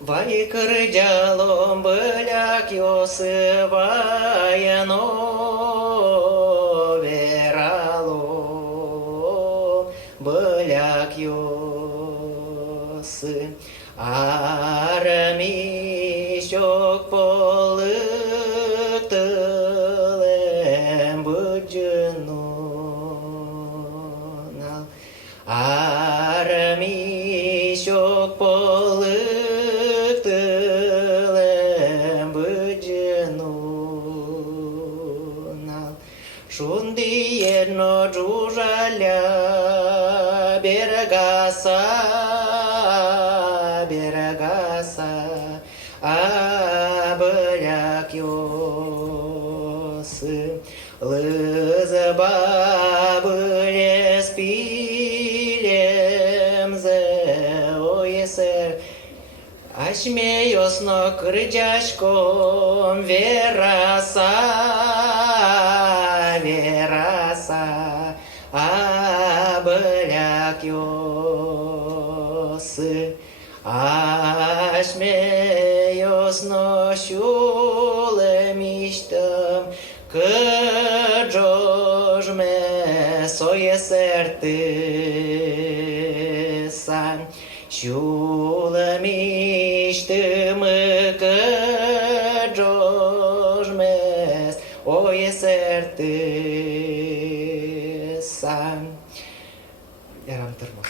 Вайкрдялом бляк йосивая вералом бляк йосы армишок полыктылем быджынунал армишок полыктылем быджынунал шундиерно жужаля бергаса абыляк йосы лызы бабылес пилемзе ойсер ашмеёсно крыжашком вераса абыляк йосы ашмеёсно шулемиштам кыжожме соесертысан шулемиштым кыжожмес оесертысан. Ярам тормоз.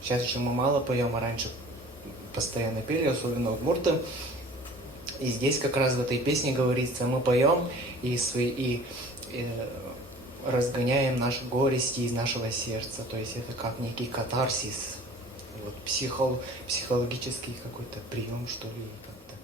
Сейчас еще мы мало поем, а раньше постоянно пели, особенно удмурты. И здесь как раз в этой песне говорится, мы поем и разгоняем наши горести из нашего сердца. То есть это как некий катарсис, вот, психологический какой-то прием, что ли, как-то.